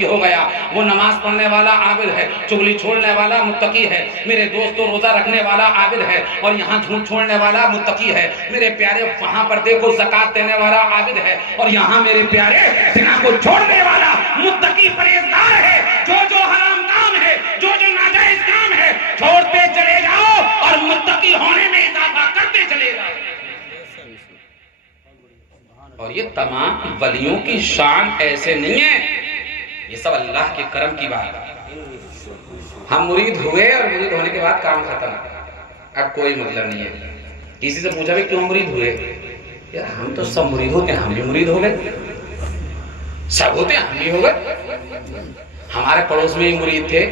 متقی ہو گیا. وہ نماز پڑھنے والا عابد ہے, چغلی چھوڑنے والا متقی ہے. میرے دوستو روزہ رکھنے والا عابد ہے اور یہاں جھوٹ چھوڑنے والا متقی ہے. میرے پیارے وہاں پر دیکھو زکات دینے والا عابد ہے اور یہاں میرے پیارے زنا کو چھوڑنے والا متقی پرہیزگار ہے. جو حرام کام ہے, جو ناجائز کام ہے, چھوڑتے چلے جاؤ اور متقی ہونے میں اضافہ کرتے چلے جاؤ. اور یہ تمام ولیوں کی شان ایسے نہیں ہے, یہ سب اللہ کے کرم کی بات ہے. ہم مرید ہوئے اور مرید ہونے کے بعد کام ختم, اب کوئی مطلب نہیں ہے. کسی سے پوچھا بھی کیوں مرید ہوئے, یار ہم تو سب مرید ہوتے ہیں, ہم بھی مرید ہو گئے, سب ہوتے ہیں ہم بھی ہو گئے. ہمارے پڑوس میں ہی مرید تھے,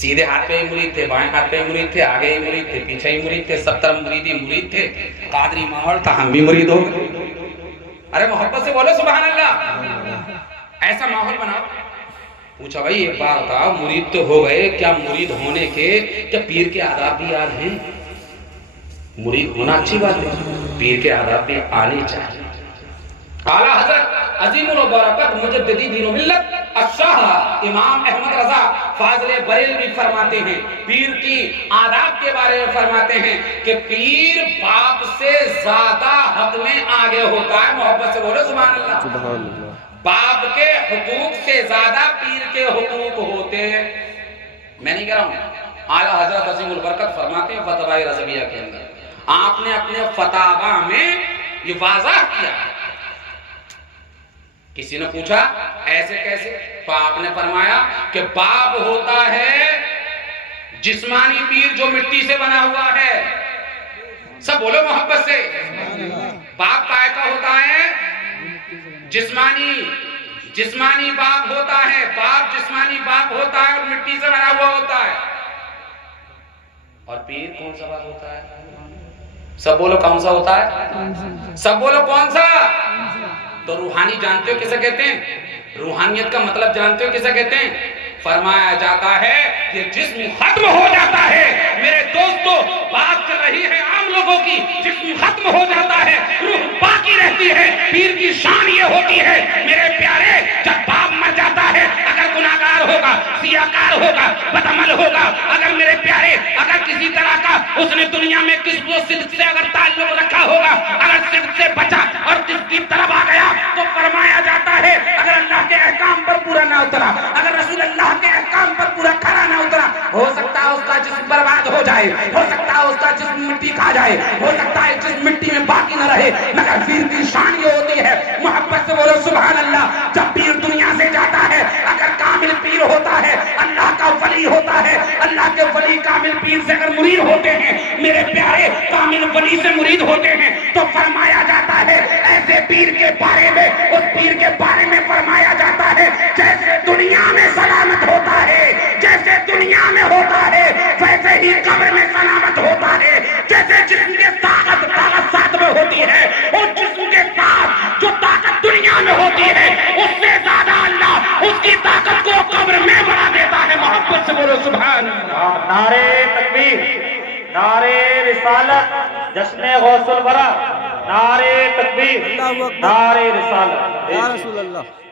سیدھے ہاتھ پہ ہی مرید تھے, بائیں ہاتھ پہ ہی مرید تھے, آگے ہی مرید تھے, پیچھے ہی مرید تھے, سب طرف مرید ہی مرید تھے. قادری ماحول تھا, ہم بھی مرید ہو گئے. ارے محبت سے بولو سبحان اللہ. ایسا ماحول بناؤ. پوچھا بھائی ایک بات بتاؤ, مرید تو ہو گئے, کیا مرید ہونے کے کیا پیر کے آداب بھی یاد ہیں؟ مرید ہونا اچھی بات ہے, پیر کے آداب بھی آنے چاہیے. اعلیٰ حضرت عظیم البرکت مجددی دین و ملت الشاہ امام احمد رضا فاضل بریلوی فرماتے ہیں, پیر کی آداب کے بارے میں فرماتے ہیں کہ پیر باپ سے زیادہ حق میں آگے ہوتا ہے. محبت سے بولو سبحان اللہ. باپ کے حقوق سے زیادہ پیر کے حقوق ہوتے ہیں. میں نہیں کہہ رہا ہوں, اعلیٰ حضرت عظیم البرکت فرماتے ہیں فتاوی رضویہ کے اندر, آپ نے اپنے فتاوا میں یہ واضح کیا. کسی نے پوچھا ایسے کیسے, تو آپ نے فرمایا کہ باپ ہوتا ہے جسمانی پیر جو مٹی سے بنا ہوا ہے. سب بولو محبت سے. باپ کا ہوتا ہے جسمانی باپ ہوتا ہے, باپ جسمانی باپ ہوتا ہے اور مٹی سے بنا ہوا ہوتا ہے. اور پیر کون سا باپ ہوتا ہے؟ سب بولو کون سا ہوتا ہے؟ سب بولو کون سا؟ تو روحانی جانتے ہو کسے کہتے ہیں؟ روحانیت کا مطلب جانتے ہو کسے کہتے ہیں؟ فرمایا جاتا ہے یہ جسم ختم ہو جاتا ہے. میرے دوستو بات کر رہی ہے عام لوگوں کی, جسم ختم ہو جاتا ہے, روح باقی رہتی ہے. پیر کی شان یہ ہوتی ہے میرے پیارے, جب باپ مر جاتا ہے, اگر گناہگار ہوگا, سیاکار ہوگا, بدعمل ہوگا, اگر میرے پیارے اگر کسی طرح کا اس نے دنیا میں کس و صدق سے اگر تعلق رکھا ہوگا, اگر صدق سے بچا اور کس کی طرف آ گیا, تو فرمایا جاتا ہے اگر اللہ کے احکام پر پورا نہ اترا, اگر رسول اللہ کے احکام پر پورا کھڑا نہ اترا, ہو سکتا ہے اس کا جسم برباد ہو جائے, ہو سکتا ہے اس کا جسم مٹی کھا جائے, ہو سکتا ہے جسم مٹی میں باقی نہ رہے, مگر پیر کی شان یہ ہوتی ہے. محبت سے بولو سبحان اللہ. جب پیر دنیا سے جاتا ہے, اگر کامل پیر ہوتا ہے, اللہ کا ولی ہوتا ہے, اللہ کے ولی کامل پیر سے اگر مرید ہوتے ہیں, میرے پیارے کامل ولی سے مرید ہوتے ہیں, تو فرمایا جاتا ہے ایسے پیر کے بارے میں, اس پیر کے بارے میں فرمایا جاتا ہے جیسے دنیا میں سلامت ہوتا ہے, جیسے دنیا میں ہوتا ہے ویسے ہی قبر میں سلامت ہوتا ہے. جیسے جسم کے طاقت ساتھ میں ہوتی ہے, اور جسم کے ساتھ جو طاقت دنیا میں ہوتی ہے, اس سے زیادہ اللہ اس کی طاقت کو قبر میں بڑھا دیتا ہے. محبت سے بولو سبحان اللہ. نعرے تکبیر, نعرے رسالت, جشن غوث الورا, نعرے تکبیر, نعرے رسالت. یا رسول اللہ.